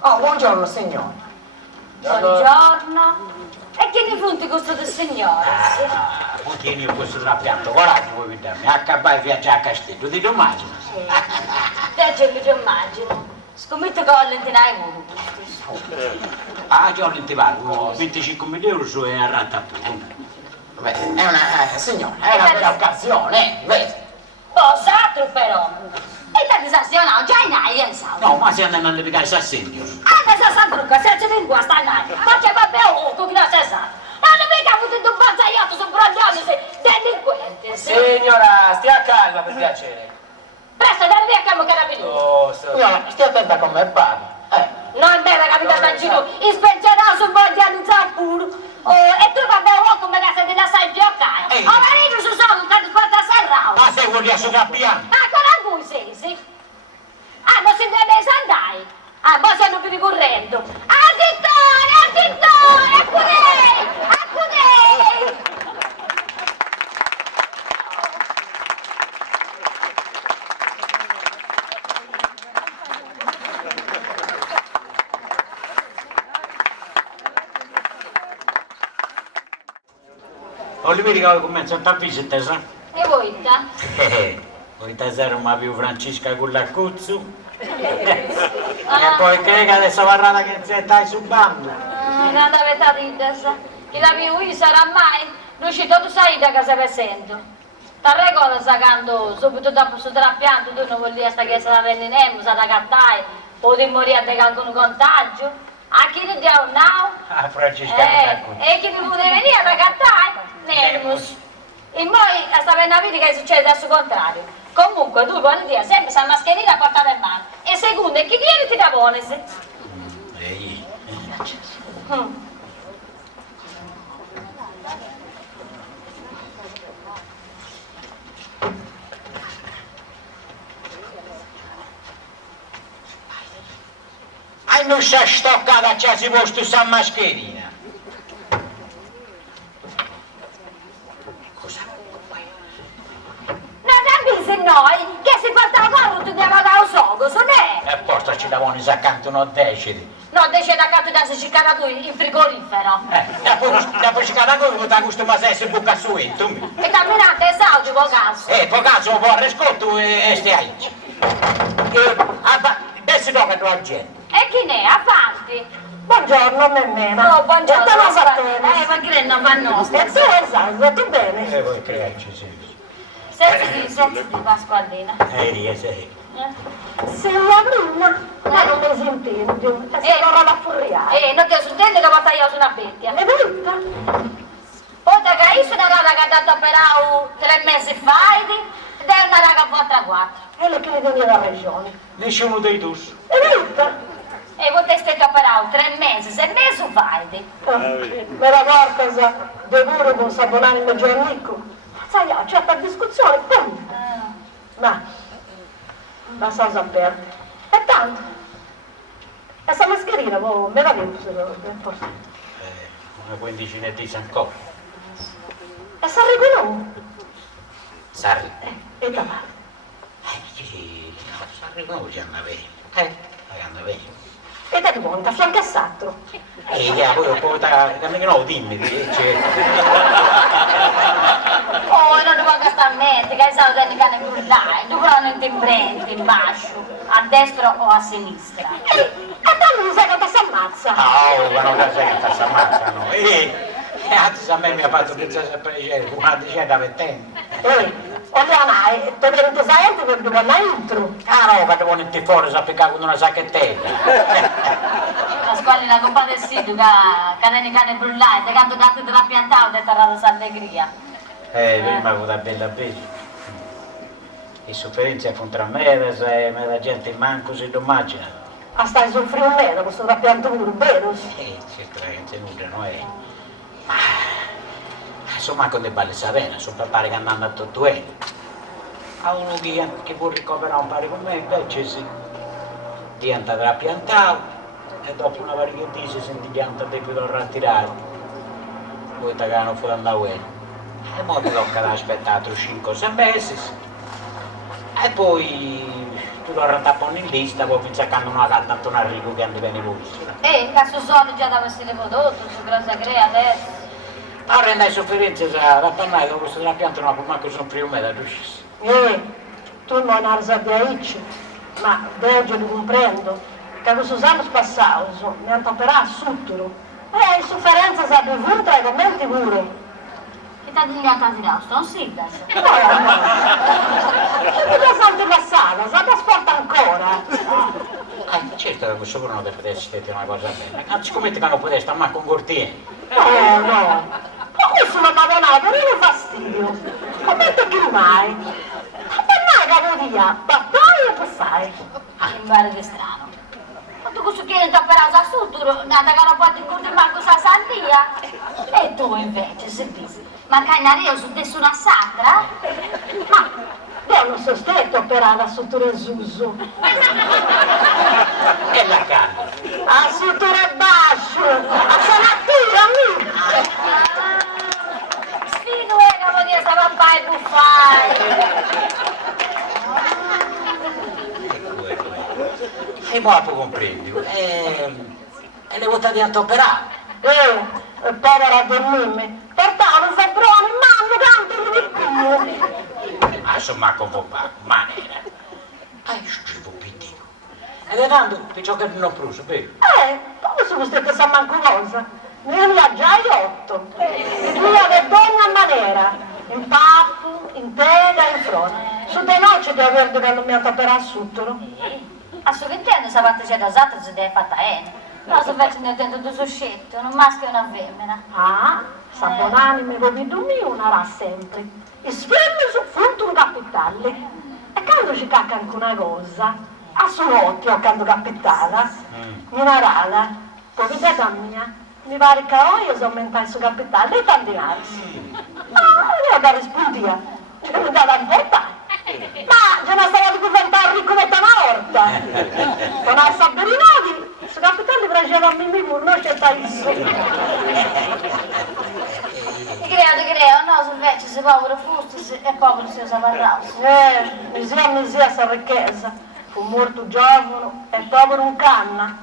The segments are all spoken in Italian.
Oh, buongiorno signore. Buongiorno. E che ne fronte questo del signore? Non tieni io questo trapianto, coraggio vuoi vedermi, accabai viaggiare a Castello, ti immagini? Te ce lo immagino. Scommetto che ho lentinai uno. Ah, già non ti vado, 25.000 euro su e arratta pure. Beh, è una, signore, è una bella occasione, vedi? Cos'altro però? E te disassionato, già in aria, insomma. No, ma se andiamo a navigare s'assegno. Anche se sa trucca, senza lingua sta in aria. Ma c'è vabbè ovunque, che non si sa. Non mica avuto un banzaiato su Brogliano, sei delinquente, sì. Signora, stia calma per piacere. Presto, dai via che mi carabinieri. Oh, Signora, stia attenta come parla. Non è vero, capitata a giro, ispezionato su Brogliano, pure. Oh, e tu vabbè uomo come che sei la sai giocare. Oh, marito su solo, tanto quanto a Serrao. Ma se vuoi a sovrappiano? Ancora a voi sei, sì? Ah, non si deve andare? Ah, ma stanno più ricorrendo. Addittore, accudei, accudei! Non li vedi che cominciano a visita, sa? E voi, ta? Poi tasero ma più Francesca con l'accuzzo. E poi che adesso parlata che stai subando. Non avete detto, che la mia ui sarà mai, non ci tu sai da casa per sento. Ta regola sa quando subito dopo su trapianto tu non volevi sta che sa venenemo, sa da cattare, o di morire da qualcuno contagio. A chi ne dia un now? Ah, Francesca con l'accuzzo. E chi mi poteva venire da cattare? Nermus. E poi sta per una vita che succede adesso contrario. Comunque tu vuoi dire sempre questa mascherina portata in mano. E secondo, e chi viene ti dà buone? Ehi. Non si è stoccata a si posto sta mascherina. Cosa? Non capisci noi che si porta qua non andiamo a sogo, non è? E portaci da buoni accanto non decidi. No, decide accanto da se ciccata tu in frigorifero. Dopo ci cada come ti costuma se si buca su e tu mi. E camminate esausti, po' caso. Poi cazzo può riscotto e stai aici. Adesso tocca tua gente. E chi ne è? Avanti. Buongiorno, nemmeno. Oh, buongiorno, E te lo Pasqualina. sapete? Ma che non fa nostra. Sì, esatto, tu bene. E voi crearci, sì. Senza di Pasqualina. Sei. Sei una bruna. Ma non mi sentivo. E sei l'ora da furiare. Non ti succede che porta io su una becchia. È venuta? Poi te capisci una roba che ha dato operato 3 mesi fa ed è una raga fatta 4. E le che ne viene dalla regione. Nessuno dei due. È venuta? E voi te stai operato 3 mesi, 6 mesi fai. Me la porta, de pure con sabonare il giornico. Sai, c'è certa discussione, poi. Ma so sapere. E tanto. E sta mascherina, me la vedo forse. Una quindicina di ancora. E sa riconosco. Sarri. E da male. Sarri come ci andava bene. Andava bene. E da monta, fianco a Sattro. Poi dammi che no, dimmi. Oh, non devo gastare mente, che sai che ne bruciare, tu però non ti imprendi in basso, a destra o a sinistra. E tanto mi sa che ti si ammazza. Ma non la sai che si ammazzano. Anzi, a me mi ha fatto pensare sempre piacere, come dice da 20 anni. Oriana, te prendo sempre per dove la intro. Ah no, che devono ti fuori, sappi che con una sacchettella. Pasquale, la coppa del sito, che ne cane brullate, quando tanto te l'ha piantato, ti ha dato allegria. Prima con la bella bella. Le sofferenze con tra me e la gente manco si lo immagina. Ma stai soffrendo meno, questo rappianto pure, vero? Certo, ragazzi, nulla, no è. Ma insomma, con le balle savena, sono per pare che andando a Tottueno. A uno che può ricoverare un pari con me, invece si pianta trapiantato e dopo una varietà di si senti pianta di più da ritirare. Poi ti hanno fuori andare a ueno. E poi ti tocca aspettare 5 o 6 mesi. E poi tu torni a porre in lista, poi pensi che hanno una carta a tornare a che hanno bene voi. E caso sono già da essere prodotto, su Grossa Crea adesso. Ora le sofferenze da parlare con questo trapianto non può manco sono prima da riuscire. Tu non hai arrabbiato, ma oggi lo comprendo, che questo anno passato mi hanno operato a Sutturo. E sofferenza si è bevuta e commenti pure. Che ti ha dignata di là, non si da. E la Santa Passata, si trasporta ancora. Certo che questo pure non deve essere una cosa bella. Anzi, come te che non potete stare manco con cortiere? No. Ma questo non mi ha donato, non mi fastidio. Come te che mai? Ma non è via, battaglia per fare. Mi pare di strano. Ma tu questo chiedi da operato a Sutturo, nata che non può incontrare manco sa sandia. E tu invece, se dici, ma cannario su nessuna sacra? Ma io non sono stata operata a Sutturo e Zuzu. E la canna? A Sutturo e Bascio, a Sanattia, Sfido è che vuol dire stava a fare buffare. E poi poi comprendi. E le votate a operare? povera dormime. Portavo un febbrone, mamma, cantami di più. Insomma, con papà, manera. Scrivo pittico. Ed è tanto per ciò che non ho preso, vero? Come sono state sa manco cosa? Ne ha già 8. E tu avete donna a maniera. In pappo, in tega, in fronte. Su dei noci devo aver che non mi ha operato a Sutturo. A su che intendo se parte c'è da esatto si deve fatta no, se invece ne intendo due suscetto, un maschio e una femmina. Sa buonanime, voi mio narà sempre. E sfemme su fronte un capitale. E quando ci cacca anche una cosa, a suo occhio quando capitala, mi narala, poi vedete mia, mi pare che io sono aumentare su capitale e tanti altri. Io da rispondia, ce l'ho data a votare. Ma ce ne stava di diventare ricco come una orta. Con la Saberinati, su capitale faceva a Mimmi pure, non c'è da isso. Ti creo, no, se invece se povero fusto e povero si usa parlauso. Misia sa ricchezza. Fu morto giovane e povero un canna.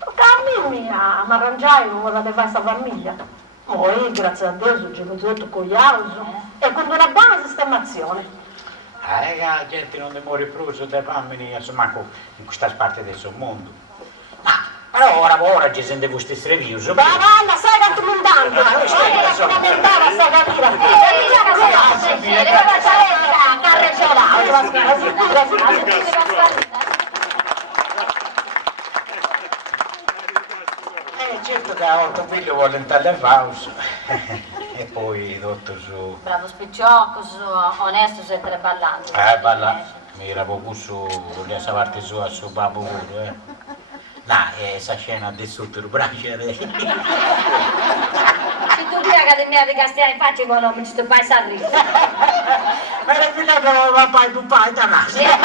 Tocca a Mimmi a arrangiare come la fare questa famiglia. Poi, grazie a Dio, sono geloso con gli e con una buona sistemazione. La gente non ne muore più, sono dei bambini, insomma, in questa parte del suo mondo. Ma, però ora ci sente questi strevius. Bavalla, sai che tu mi danno! Ora che la mentava sta capita! Certo che a 8 figli vuole entrare in pausa. E poi tutto su... Bravo spicciocco, onesto, sempre ballando. Balla, mi era poco su, voglio sa parte sua, su babbo pure, No, esa scena di sotto il braccio. Se tu di Accademia di Castiani faccio con non mi ci fai salire. Ma era figlio che aveva pai tu pai da nascere.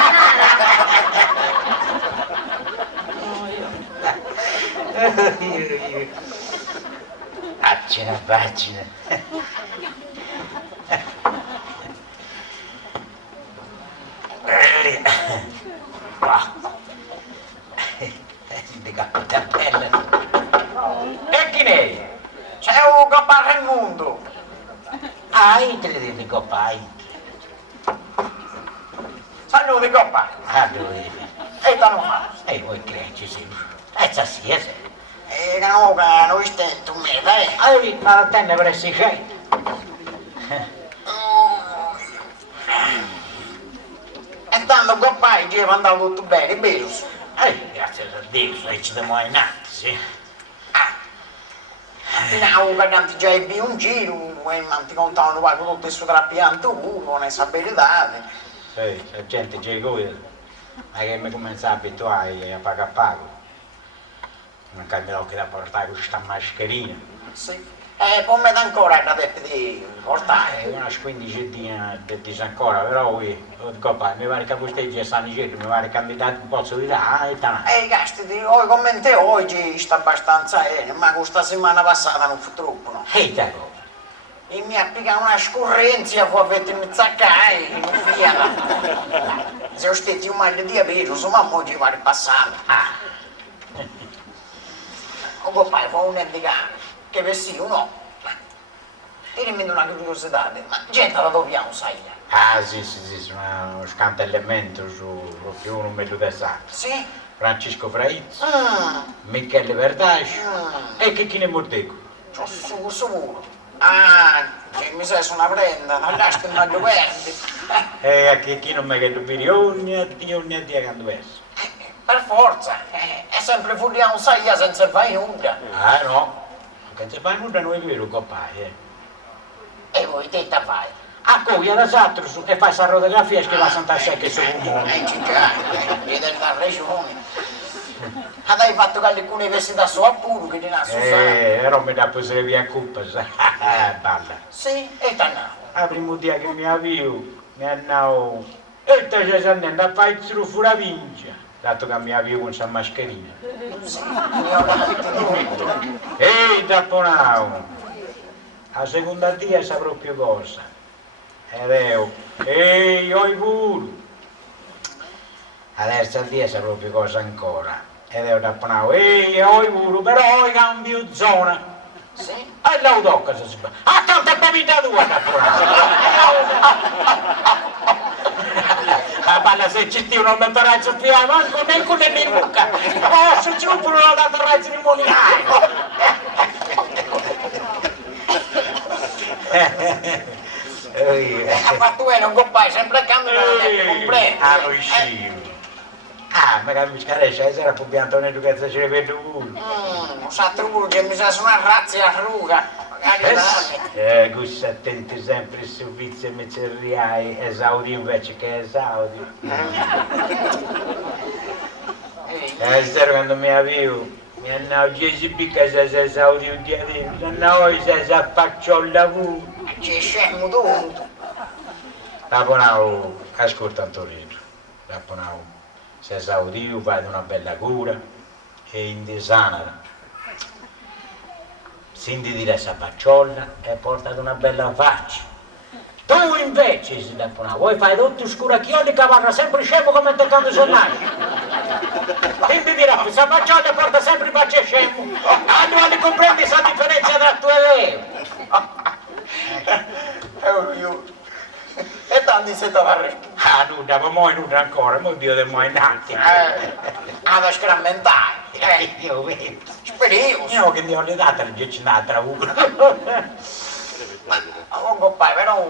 Pagina. Di capita a pelle. E chi ne? C'è un coppa Raimundo. Io te le devi coppare. Saluti coppa. Dove? E da non fa. E voi creci, sì. Essa sì, sì. E no, che non stento me, dai. Ma la tenne per essere scelta. E tanto coppa ci è andato tutto bene, vero? Grazie a Dio, ci siamo ainati, sì. Fino a che già ebbi un giro, e non ti contavano qua con tutto questo trapianto uno, ne sapete. La gente ci ricorda, ma che mi comincia a abituare a pagare a pago. Non cambierò che da portare questa mascherina. Sì. E come ancora da di portare? Una quindicina di ancora, però mi pare che questi stanno dicendo, mi pare candidato un po' di là e tanto. Casti, come te oggi sta abbastanza bene, ma questa settimana passata non fu troppo, no? Ehi, te cosa? e mi applica una scorrenza, può avere mi zaccai, non via. Se ho stetti un mal di diabete, insomma, mo ci va ripassato. O compadre, fa un indicare, che per sì o no. Dimmi una curiosità, ma gente la dobbiamo, sai? Ah, sì, sono uno scantellamento su proprio uno meglio da sa. Sì? Francesco Fraiz, Michele Verdace e che chi ne mordeco. Sono sicuro. Ah, che mi sei su una prenda, non lasci che non lo perdi. E a che chi non mi chiedo per ogni addio quando verso. Per forza, è sempre fuoriamo sai senza fare nulla. Ah no, che se fai nulla non è vero, compagno. E voi te te fai? A cui alla Sattro e fai sta fotografia che va a Santa Secca e su comune. Chiedere la regione. Ma hai fatto che alcune università so a puro che ti nascono. Non mi da posare via cuppa, balla. Sì, e t'annavo. La prima dia che mi avvio, mi annavo, e te sei andando a fare il truffo la vincia, dato che mi avvio con questa mascherina. Sì, mi ho dato. Ehi, tapponavo, la seconda dia saprò più cosa. Ed io, ehi, oi pure. La terza dia saprò più cosa ancora. Ed io tapponavo, ehi, oi pure, però cambio zona. Sì? E la tocca se si fa. Accanto a vita tua, tapponavo. La palla se ci stia non mi terrazzo più, manco neanche nelle buca. Oh, se ci non la terrazzo di molinaio. Ha fatto bene un compagno, sempre a cambio di completo. Ah, lo uscivo. Ah, ma capisci che adesso era più pianto un'educazione ce ne vedo uno. Sa tu che mi sa su una razza a ruga. Magari Gusto attenti sempre su vizio e mezzeria, esaudi invece che esaudi. Zero quando mi avevo, mi andavo 10 picca se si esaudi un dia dentro, noi se si affacciò il lavoro. c'è scemo tutto. Raponavo, ascolta Antonino, raponavo, se esaudivo, fai una bella cura e in disanara. Senti di questa facciolla e portati una bella faccia. Tu invece, si raponavo, vuoi fare tutti scuracchioni che vanno sempre scemo come te quando sei nato. Senti di questa facciolla e porta sempre faccia scemo. Ah, tu non comprendi questa differenza tra tu e Io. E tanti si doveva ah, nulla, ma moi nulla ancora, mo Dio del moi nati. ad scrammentare. Io vedo. Speriamo. Io che mi ho le date le 10 un'altra una. Ma compagno, però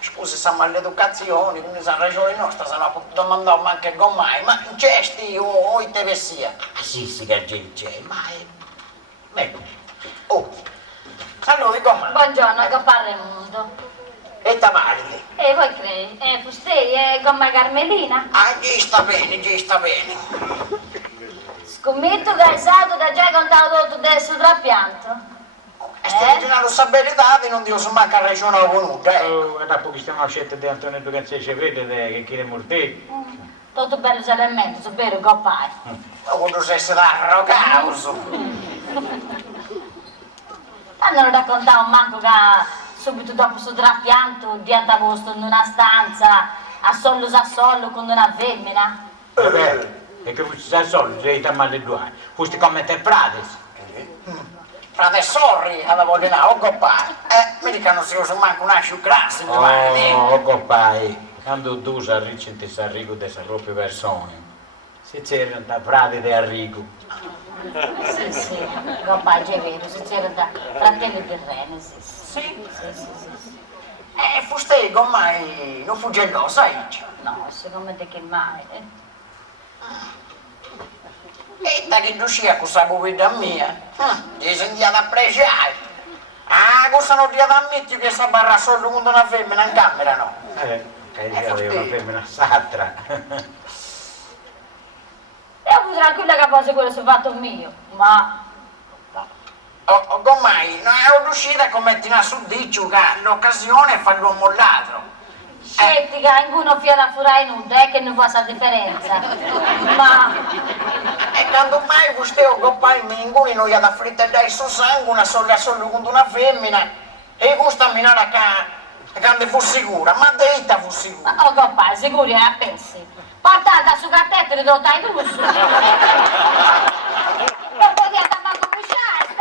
scusi, siamo all'educazione, quindi sa ragione nostra, se no domandavo anche gommai, ma c'è sti o i te sia? Ah sì, che gente c'è, ma è... Ecco. Oh, saluti gommai. Buongiorno, compare Raimundo. E tamardi. E voi credi? Fustei e gomma Carmelina? Ah, gli sta bene, gli sta bene. Scommetto che hai stato da già contato tutto adesso trapianto? E stai girando sta verità di non Dio se manca ragione venuta, Oh, e dopo che stiamo a scelta di Antonio Ducanze ci vede che chiede morte. Tutto bello seriamente, so vero, compare. Ma quando sei stato arrogato. Ma non raccontavo manco che subito dopo questo trapianto diventa posto in una stanza a sollo con una femmina. Vabbè, e che ci sta solo, sei da male due. Questo come te frades. Frate, sorry, avevo di là, oh compagno. Mi dicono se uso manco una sciucrassa, Oh, compai, quando tu sei ricco e ti sei ricco di queste proprie persone, se c'erano da frate di Arrigo. Sì, compare, è vero, si c'era da fratelli di Rene, sì. Sì? Sì. Fustei gommai non fu geloso, sai? No, secondo me che mai. E da che riuscì a questa povera mia, gli sentia da apprezzare. Ah, cosa non ti da ammettere che sta barra solo con una femmina in camera, no? Io avevo una femmina satra. Io fui tranquilla che fosse quello sul fatto mio, ma... Gommai, non ero riuscita a commettere una suddiccio che l'occasione è fare l'uomo ladro. Scettica, in cui non fia la furai nuda, che non fa questa differenza. Ma... E quando mai questo gommai mi ingui non gli ha da fritta dai suo sangue una sola solo con una femmina. E questa minare quando fu sicura, ma detta fu sicura. Oh, compare, sicuri è a pensi. Portata su cartetto e ridotta in russo. Non potevi andare a cominciare,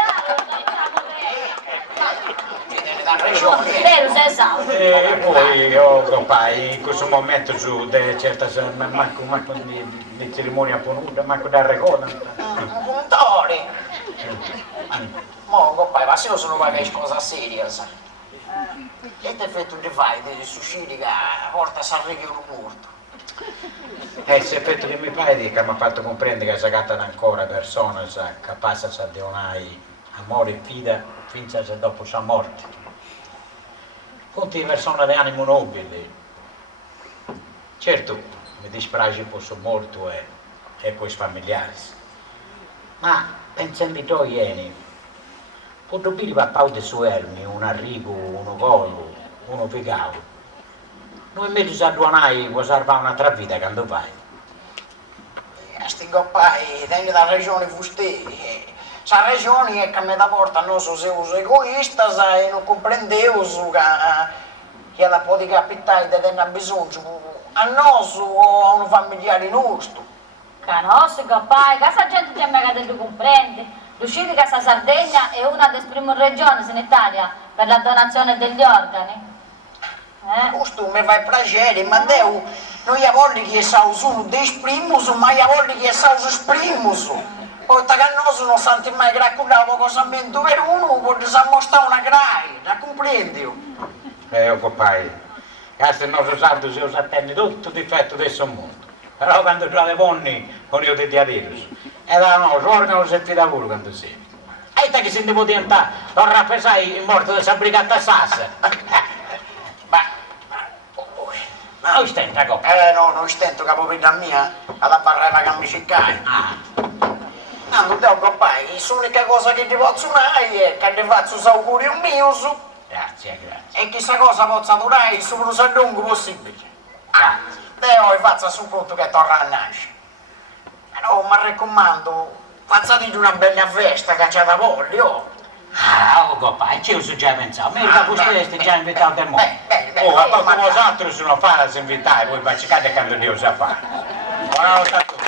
Ci tiene da ragione. vero, sei esausto. E poi, oh compagni, in questo momento su certa manco di cerimonia ponuta, manco da regola. Un puntore. Mo, compagno, ma se io sono una cosa seria, sa. Che effetto ti fai di suicidi che a porta s'arreghino morto? Se effetto che mi pare di che mi ha fatto comprendere che si gatta ancora persone capace di un'ai amore e fida finché dopo sa morte. Punti di persone di animo nobile. Certo, mi dispiace per suo morto e per i familiari. Ma pensando tu ieri, può dobire a pau de suermi, un arrigo, uno golo, uno pigao. Noi invece a duanai può salvare un'altra vita quando vai. Sti compagni, tengo da ragione fusti. Sa ragione è che mi da porta non so se uso egoista, e non comprendevo che la può di capitare di tenere bisogno a noi o a un familiare nostro. Canosso, compare, che sta gente già magari tu comprendi. L'uscita che sta Sardegna è una delle prime regioni in Italia per la donazione degli organi. Questo mi fa piacere, ma Deo, noi a volte che siamo solo desprimus, ma a volte che siamo esprimus. Poi che noi non sentiamo mai raccontare cosa mento per uno, può mostrare una graia, la comprendi? Oh compagni, questo nostro sardo si attende tutto difetto del suo mondo. Però quando trovi monni, con io ti dico, e da noi, organo si fida pure quando sei. E te che se ne può diventare, non rappesai il morto di essa brigata sassa. Ma non stenta, coppa. No, non stento capovita mia, alla barrera che mi ciccai. Non devo compagni, l'unica cosa che ti posso fare è che ti faccio un augurio mio su. Grazie, grazie. E questa cosa possa durare il più lungo possibile. Deo faccia su conto che torna a nascere. Però mi raccomando, facciate una bella festa che c'è da voglio. Oh compagni, ci ho già pensato, mica potresti già invitato del mondo. Oh, a qualcuno altro se non fa da invitare, voi baccicate quando Dio sa fare. Buonanotte a tutti.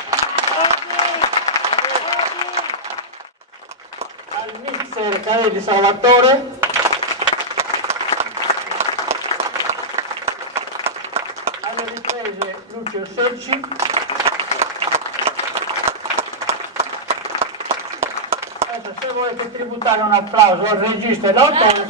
Al mixer Carelli Salvatore, alle riprese Lucio Secci, se volete tributare un applauso al regista e l'autore